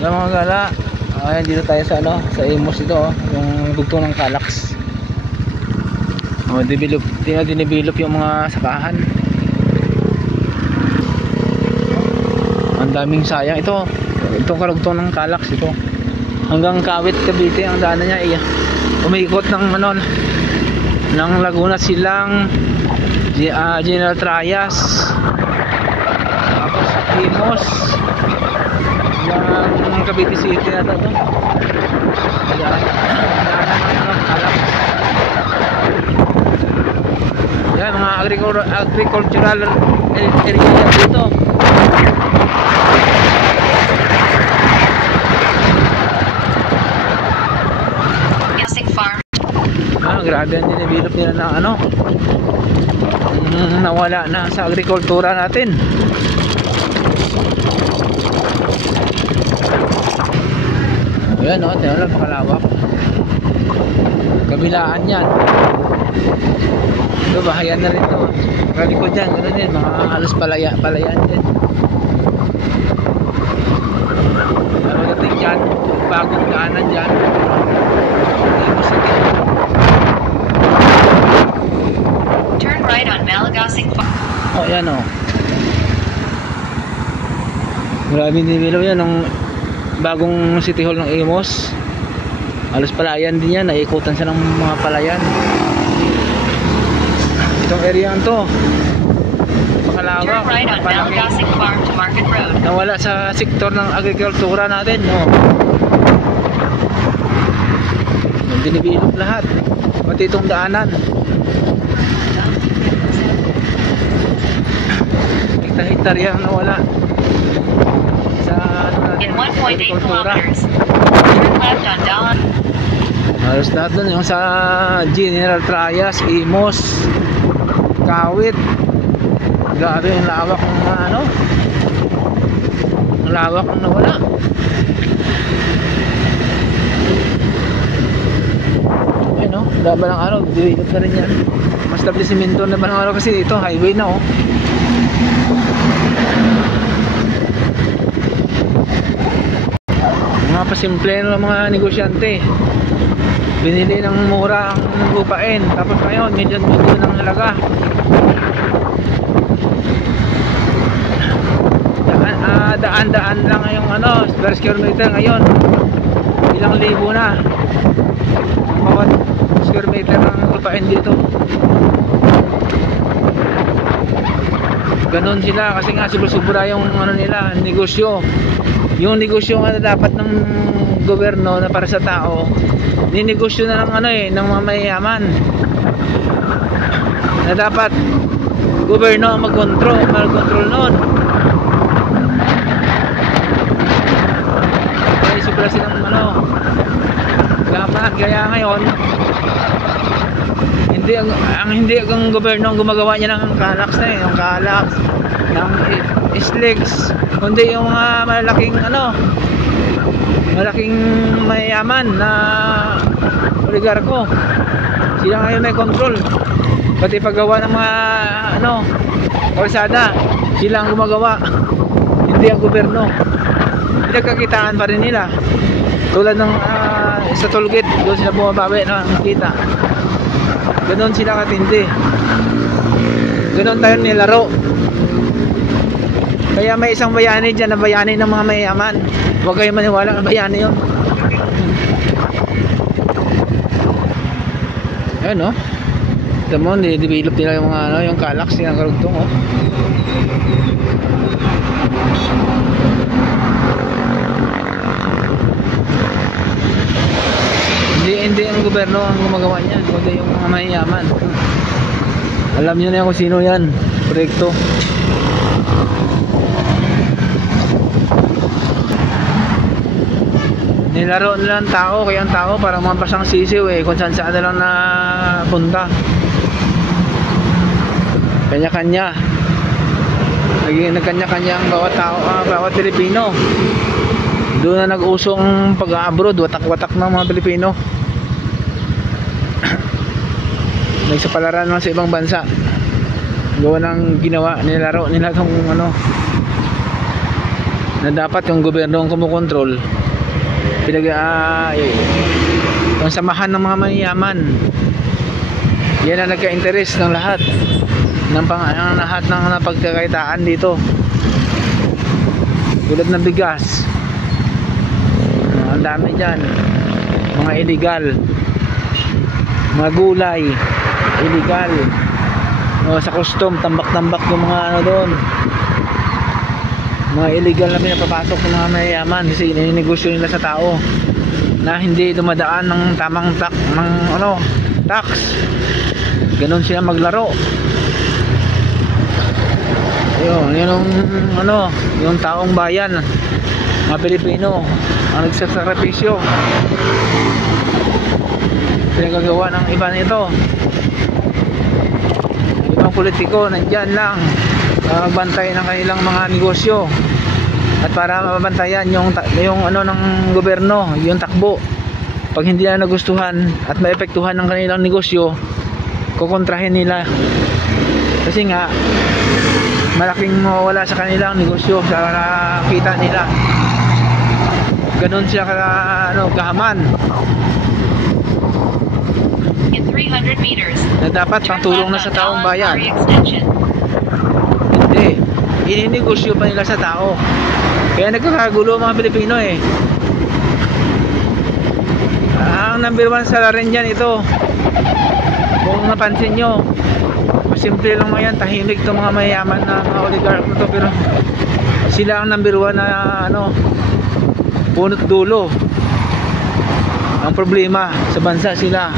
Alam mga gala, ayan dito tayo sa ano, sa Imus ito oh, yung dugtong ng Calax. Oh, dinidevelop yung mga sakahan. Ang daming sayang ito. Itong karugtong ng Calax ito. Hanggang Kawit, Cavite ang daanan niya. Umikot ng ano ng Laguna Silang, General Trias. Tapos Imus. Yung Cavite City na ito. Yan, mga agricultural area dito. Grabe ang dinidevelop nila na ano, nawala na sa agrikultura natin. Ayan o, tingnan lang, pakalawak. Kabilaan yan. Ito, bahayan na rin ito. Kalikod dyan, gano'n din, mga halos palayan din. Pagdating dyan, bagong daanan dyan. Turn right on Malagasing Farm. Oh, yan o. Grabe dinidevelop yan ng bagong City Hall ng Imus. Halos palayan din yan, naikutan siya ng mga palayan. Itong area to, pakalawak. Turn right on Malagasing Farm to Market Road. Nawala sa sektor ng agrikultura natin, no. Dinidevelop lahat, pati itong daanan. Hektar yan nawala sa in 1.8 kilometers. Turn left on Dalan. Halos lahat dun yung sa General Trias, Imus, Kawit. Grabe yung lawak ng ano, ang lawak ang nawala. Ayun o, daba ng araw, diwilot na rin yan. Mas establishmento na ba ng araw kasi ito, highway na o. Mga pasimple ng mga negosyante, binili ng mura ang lupain, tapos ngayon milyon-milyon ng halaga. Daan-daan lang yung ano, per square meter ngayon, ilang libo na bawat square meter ng lupain dito. Ganon sila kasi nga subra yung ano nila, negosyo. Yung negosyo nga dapat ng gobyerno na para sa tao, ninegosyo na ng ano ng mga mayayaman. Na dapat gobyerno ang mag-control noon. Kaya sobra silang ano, laman. Kaya ngayon hindi ang gobyerno ang gumagawa niya ng Calax na yung Calax ng Slicks, kundi yung mga malaking mayayaman na oligarko. Sila ngayon may control, pati paggawa ng mga kalsada sila ang gumagawa, hindi ang gobyerno. Pinagkakitaan pa rin nila, tulad ng sa tollgate, doon sila bumabawi ng kita. Ganon sila katindi, ganon tayo nilaro. Kaya may isang bayani dyan na bayani ng mga mayayaman. Huwag kayo maniwala na bayani yun. Ayan o, ito mo, nidevelop nila yung mga yung Calax, yung karugtong o. Hindi ang gobyerno ang gumagawa niyan, kundi yung mga mayayaman. Alam nyo na yan kung sino yan, proyekto. Nilaro nila ang tao, kaya ang tao parang mga pasang sisiw kung saan na lang napunta. Kanya-kanya, nagkanya-kanya ang bawat tao, bawat Pilipino. Doon na nag-usong pag-abroad, watak-watak ng mga Pilipino. Nagsapalaran naman sa ibang bansa, gawa ng ginawa, nilaro nila itong na dapat yung gobyerno ang kumukontrol, yung samahan ng mga mayayaman. Yan ang nagka-interest ng lahat ng lahat ng napagkakaitaan dito, tulad ng bigas. Ang dami dyan, mga illegal, mga gulay illegal, sa custom tambak-tambak yung mga ano doon, mga illegal na pinapapasok ng mga mayayaman kasi ininegosyo nila sa tao na hindi dumadaan ng tamang tax. Ganon sila maglaro. Yun yung taong bayan, mga Pilipino ang nagsasakripisyo. Pinagagawa ng iba nito. Ibang politiko nandyan lang magbantay ng kanilang mga negosyo, at para mabantayan yung ng gobyerno, yung takbo. Pag hindi na nagustuhan at maepektuhan ng kanilang negosyo, kukontrahin nila kasi nga malaking mawawala sa kanilang negosyo, sa kita nila. Ganon siya kahaman In 300 meters, na dapat pangtulong na sa taong bayan. Hindi, ininegosyo pa nila sa tao. Kaya nagkakagulo mga Pilipino eh. Ang number 1 salarin dyan ito, kung napansin nyo, simple lang mga yan, tahimik itong mga mayayaman na mga oligarch to, pero sila ang number 1 na punot dulo. Ang problema sa bansa sila.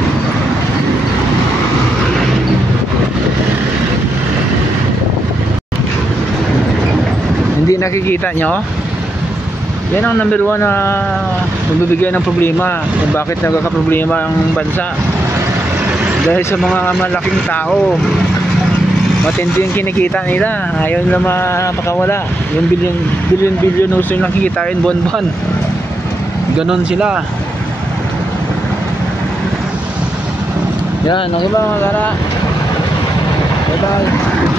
Hindi nakikita nyo? Yan ang number 1 na magbibigay ng problema kung bakit nagkakaproblema ang bansa. Dahil sa mga malaking tao, matindi yung kinikita nila, ayaw nila mapakawala. Yung billion uso yung nakikitain buwan-buwan. Ganon sila. Yan, okay ba mga kara? Bye bye.